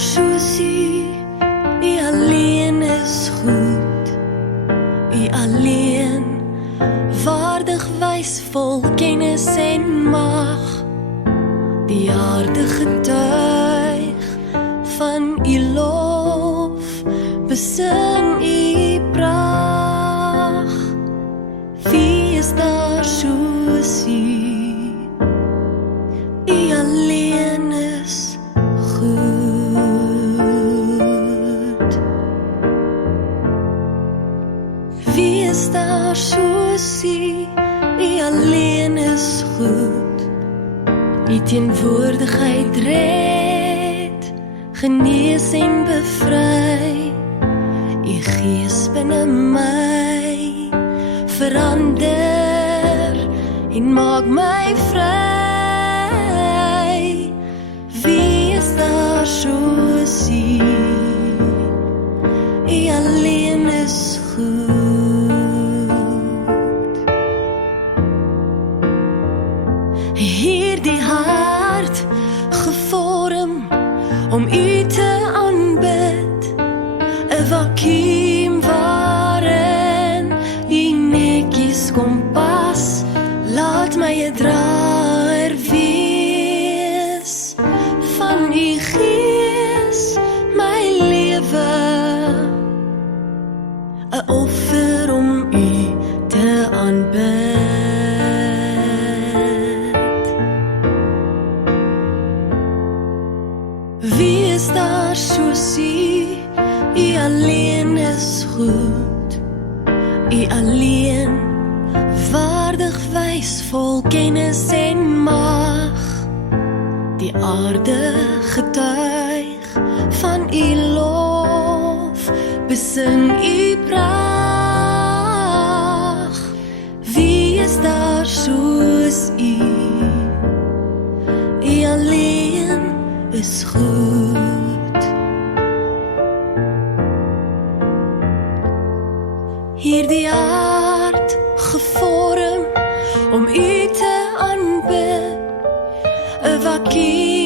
daar soos U alleen is goed, U alleen, waardig wys vol kennis en mag, die aarde getuig van U lof, besing U prag. Wie is daar soos U? U alleen is goed. Wie is daar soos U? U alleen is goed. U teenwoordigheid red, genees en bevry. U gees binne my verander en maak my vry. Wie is daar soos U? U alleen is goed. Hierdie hart gevorm om U te aanbid, 'n vakuum waarin U netjies kom pas, laat my 'n draer wees van U gees, my lewe, 'n offer om U te aanbid. Wie is daar soos U? U alleen is goed. U alleen, waardig wys vol kennis en mag, die aarde getuig van U lof, besing U prag. Wie is daar soos U? U alleen is goed. Hierdie hart gevorm om U te aanbid, 'n vakuum